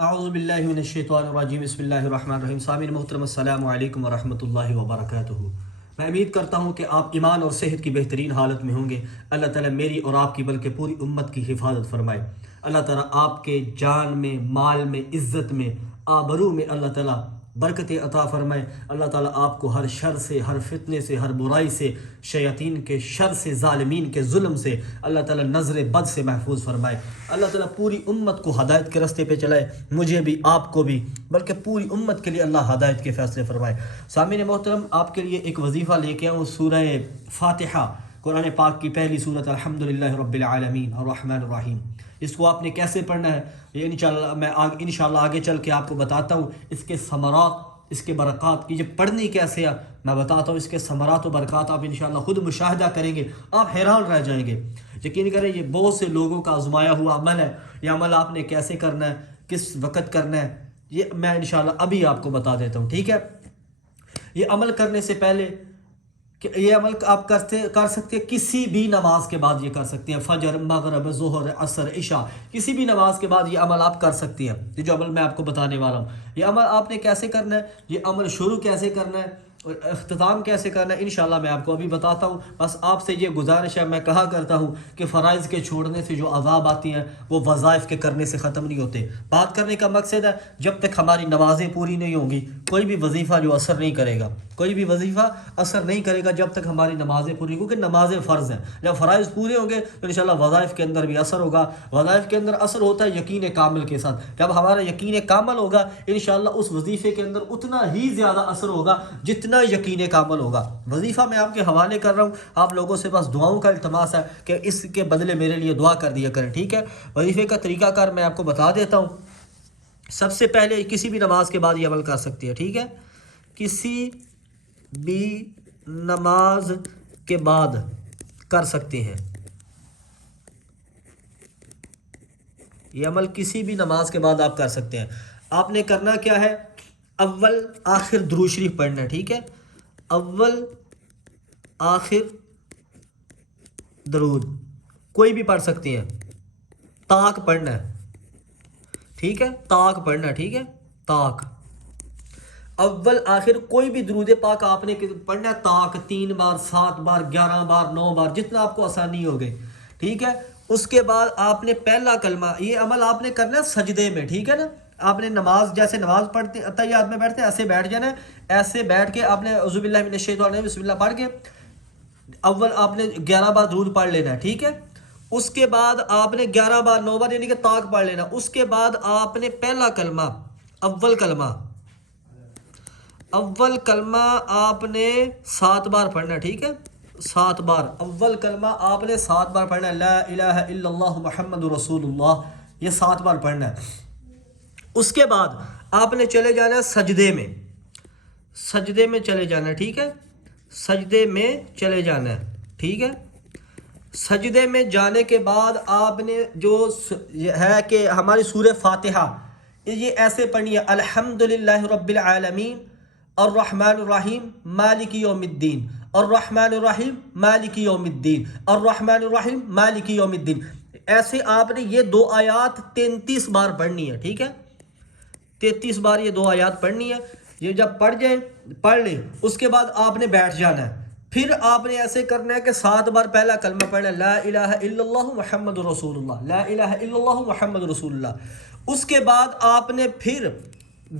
अऊज़ुबिल्लाहि मिनश्शैतानिर्रजीम बिस्मिल्लाहिर्रहमानिर्रहीम। सामीन मोहतरम अस्सलामु अलैकुम वरहमतुल्लाहि वबरकातुहू। मैं उम्मीद करता हूँ कि आप ईमान और सेहत की बेहतरीन हालत में होंगे। अल्लाह ताला मेरी और आपकी बल्कि पूरी उम्मत की हिफाजत फरमाए। अल्लाह ताला आपके जान में, माल में, इज़्ज़त में, आबरू में अल्लाह ताला बरकत अता फ़रमाए। अल्लाह ताला आपको हर शर से, हर फितने से, हर बुराई से, शयातीन के शर से, ज़ालिमीन के जुल्म से अल्लाह ताला नज़र बद से महफूज फरमाए। अल्लाह ताला पूरी उम्मत को हदायत के रास्ते पे चलाए, मुझे भी, आपको भी, बल्कि पूरी उम्मत के लिए अल्लाह हदायत के फ़ैसले फरमाए। सामीन मोहतरम, आपके लिए एक वजीफ़ा लेके आऊँ सूरह फ़ातिहा, कुरान पाक की पहली सूरत अल्हम्दुलिल्लाहि रब्बिल आलमीन अर्रहमानिर रहीम। इसको आपने कैसे पढ़ना है ये इंशाअल्लाह आगे चल के आपको बताता हूँ। इसके समरात, इसके बरक़ात की, ये पढ़नी कैसे है मैं बताता हूँ। इसके समरात और बरक़ात आप इंशाअल्लाह खुद मुशाहिदा करेंगे, आप हैरान रह जाएंगे। यकीन करें ये बहुत से लोगों का आजमाया हुआ अमल है। ये अमल आपने कैसे करना है, किस वक़्त करना है, ये मैं इंशाअल्लाह अभी आपको बता देता हूँ। ठीक है, ये अमल करने से पहले कि ये अमल आप कर सकते हैं किसी भी नमाज के बाद। ये कर सकते हैं फजर, मगरिब, ज़ोहर, असर, इशा, किसी भी नमाज के बाद ये अमल आप कर सकती हैं। ये जो अमल मैं आपको बताने वाला हूँ, ये अमल आपने कैसे करना है, ये अमल शुरू कैसे करना है और अख्ताम कैसे करना है, इंशाअल्लाह मैं आपको अभी बताता हूँ। बस आपसे ये गुजारिश है, मैं कहा करता हूँ कि फ़राइज़ के छोड़ने से जो अज़ाब आती हैं वो वज़ाइफ के करने से ख़त्म नहीं होते। बात करने का मकसद है, जब तक हमारी नमाज़ें पूरी नहीं होंगी कोई भी वजीफ़ा जो असर नहीं करेगा, कोई भी वजीफ़ा असर नहीं करेगा जब तक हमारी नमाज़ें पूरी, क्योंकि नमाज़ें फ़र्ज़ हैं। जब फ़राइज़ पूरे होंगे तो इंशाअल्लाह वज़ाइफ के अंदर भी असर होगा। वज़ाइफ के अंदर असर होता है यकीन कामिल के साथ। जब हमारा यकीन कामिल होगा इंशाअल्लाह उस वजीफ़े के अंदर उतना ही ज़्यादा असर होगा जितना यकीन कामिल होगा। वजीफ़ा मैं आपके हवाले कर रहा हूँ, आप लोगों से बस दुआओं का इल्तमास है कि इसके बदले मेरे लिए दुआ कर दिया करें। ठीक है, वजीफ़े का तरीक़ाकार मैं आपको बता देता हूँ। सबसे पहले किसी भी नमाज के बाद ये अमल कर सकती है। ठीक है, किसी भी नमाज के बाद कर सकते हैं ये अमल, किसी भी नमाज के बाद आप कर सकते हैं। आपने करना क्या है, अव्वल आखिर दुरूद शरीफ पढ़ना है। ठीक है, अव्वल आखिर दरूद कोई भी पढ़ सकते हैं, ताक पढ़ना है। ठीक है, ताक पढ़ना है। ठीक है, ताक, अव्वल आखिर कोई भी दुरूद पाक आपने पढ़ना है, ताक 3 बार, 7 बार, 11 बार, 9 बार, जितना आपको आसानी हो गई। ठीक है, उसके बाद आपने पहला कलमा, ये अमल आपने करना है सजदे में। ठीक है ना, आपने नमाज जैसे नमाज पढ़ते तैयार में बैठते हैं ऐसे बैठ जाना है। ऐसे बैठ के आपने औज़ुबिल्लाहि मिनश्शैतानिर बिस्मिल्लाह पढ़ के अव्वल आपने 11 बार दुरूद पढ़ लेना है। ठीक है, उसके बाद आपने 11 बार, 9 बार यानी कि ताक पढ़ लेना। उसके बाद आपने पहला कलमा, अव्वल कलमा, अव्वल कलमा आपने 7 बार पढ़ना है। ठीक है, 7 बार अव्वल कलमा आपने 7 बार पढ़ना है। ला इलाहा इल्लल्लाह मुहम्मदुर रसूलुल्लाह, ये 7 बार पढ़ना है। उसके बाद आपने चले जाना है सजदे में, सजदे में चले जाना है। ठीक है, सजदे में चले जाना है। ठीक है, सजदे में जाने के बाद आपने जो है कि हमारी सूरह फातिहा ये ऐसे पढ़नी है, अल्हम्दुलिल्लाहि रब्बिल आलमीन अर्रहमानिर रहीम मालिकी यौमिद्दीन, अर्रहमानिर रहीम मालिकी यौमिद्दीन, अर्रहमानिर रहीम मालिकी यौमिद्दीन। ऐसे आपने ये 2 आयात 33 बार पढ़नी है। ठीक है, 33 बार ये 2 आयात पढ़नी है। ये जब पढ़ जाए, पढ़ लें, उसके बाद आपने बैठ जाना है। फिर आपने ऐसे करना है कि 7 बार पहला कलमा पढ़ना है, ला इलाहा इल्लल्लाहु मुहम्मदुर रसूलुल्लाह, ला इलाहा इल्लल्लाहु मुहम्मदुर रसूलुल्लाह। उसके बाद आपने फिर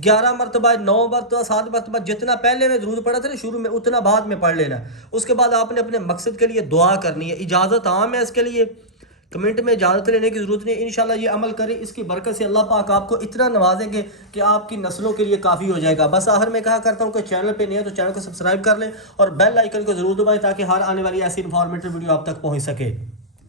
11 मरतबा, 9 मरतबा, 7 मरतबा, जितना पहले में दुरूद पढ़ा था ना शुरू में उतना बाद में पढ़ लेना। उसके बाद आपने अपने मकसद के लिए दुआ करनी है। इजाज़त आम है इसके लिए, कमेंट में इजाज़त लेने की ज़रूरत नहीं। इंशाल्लाह ये अमल करें, इसकी बरकत से अल्लाह पाक आपको इतना नवाजेंगे कि आपकी नस्लों के लिए काफ़ी हो जाएगा। बस आखिर में कहा करता हूँ कि चैनल पे नहीं है तो चैनल को सब्सक्राइब कर लें और बेल आइकन को ज़रूर दबाएं ताकि हर आने वाली ऐसी इन्फॉर्मेटिव वीडियो आप तक पहुँच सके।